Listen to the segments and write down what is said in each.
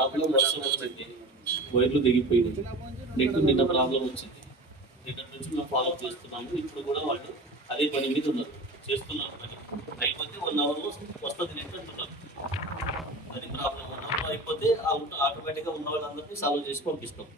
Problem వర్షం వచ్చింది, వైర్లు దిగిపోయింది. నిన్న ప్రాబ్లం వచ్చింది. నిన్న నుంచి మేము ఫాలో చేస్తున్నాము. ఇప్పుడు కూడా వాళ్ళు అదే పని మీద ఉన్నారు, చేస్తున్నారు. పని అయిపోతే 1 అవర్లో వస్తుంది నెట్ అంటున్నారు. అది ప్రాబ్లం. 1 అవర్లో అయిపోతే ఆటోమేటిక్గా ఉన్న వాళ్ళందరినీ సాల్వ్ చేసి పంపిస్తాం.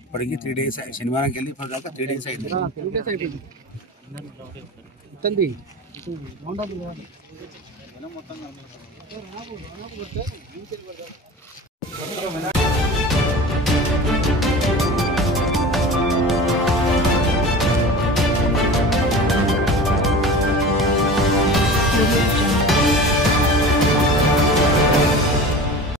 ఇప్పటికి 3 days శనివారంకి వెళ్ళి ఇప్పటిదాకా 3 days అయింది. మొత్తం